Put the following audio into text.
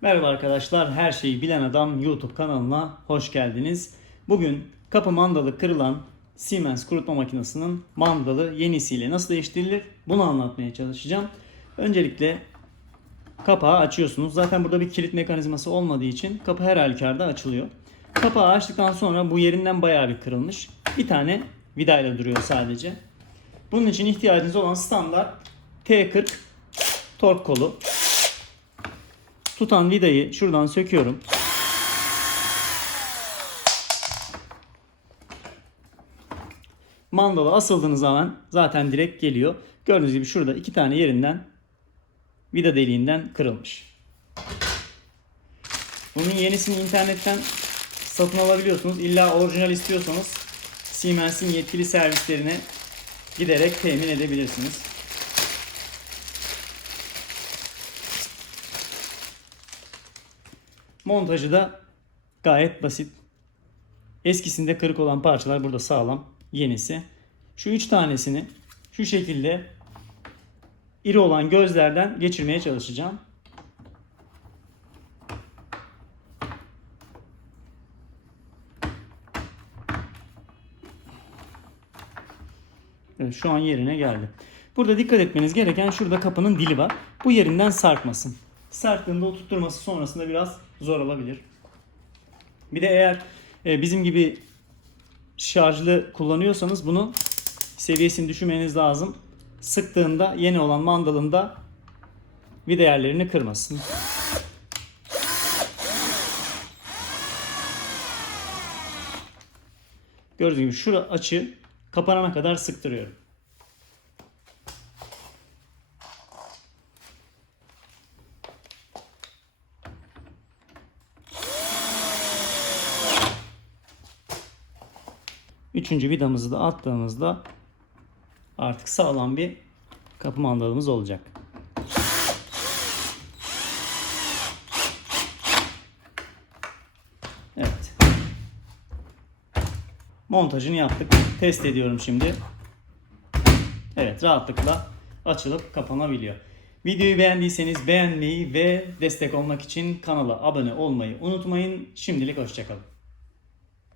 Merhaba arkadaşlar, Her Şeyi Bilen Adam YouTube kanalına hoş geldiniz. Bugün kapı mandalı kırılan Siemens kurutma makinesinin mandalı yenisiyle nasıl değiştirilir bunu anlatmaya çalışacağım. Öncelikle kapağı açıyorsunuz. Zaten burada bir kilit mekanizması olmadığı için kapı her halükarda açılıyor. Kapağı açtıktan sonra bu yerinden bayağı bir kırılmış. Bir tane vidayla duruyor sadece. Bunun için ihtiyacınız olan standart T40 tork kolu. Tutan vidayı şuradan söküyorum. Mandala asıldığınız zaman zaten direkt geliyor. Gördüğünüz gibi şurada iki tane yerinden vida deliğinden kırılmış. Bunun yenisini internetten satın alabiliyorsunuz. İlla orijinal istiyorsanız Siemens'in yetkili servislerine giderek temin edebilirsiniz. Montajı da gayet basit. Eskisinde kırık olan parçalar burada sağlam. Yenisi. Şu üç tanesini şu şekilde iri olan gözlerden geçirmeye çalışacağım. Evet, şu an yerine geldi. Burada dikkat etmeniz gereken şurada kapının dili var. Bu yerinden sarkmasın. Sarktığında o tutturması sonrasında biraz zor olabilir. Bir de eğer e, bizim gibi şarjlı kullanıyorsanız bunu seviyesini düşürmeniz lazım. Sıktığında yeni olan mandalında vida yerlerini kırmasın. Gördüğünüz gibi şura açı kapanana kadar sıktırıyorum. Üçüncü vidamızı da attığımızda artık sağlam bir kapı mandalımız olacak. Evet. Montajını yaptık. Test ediyorum şimdi. Evet rahatlıkla açılıp kapanabiliyor. Videoyu beğendiyseniz beğenmeyi ve destek olmak için kanala abone olmayı unutmayın. Şimdilik hoşçakalın.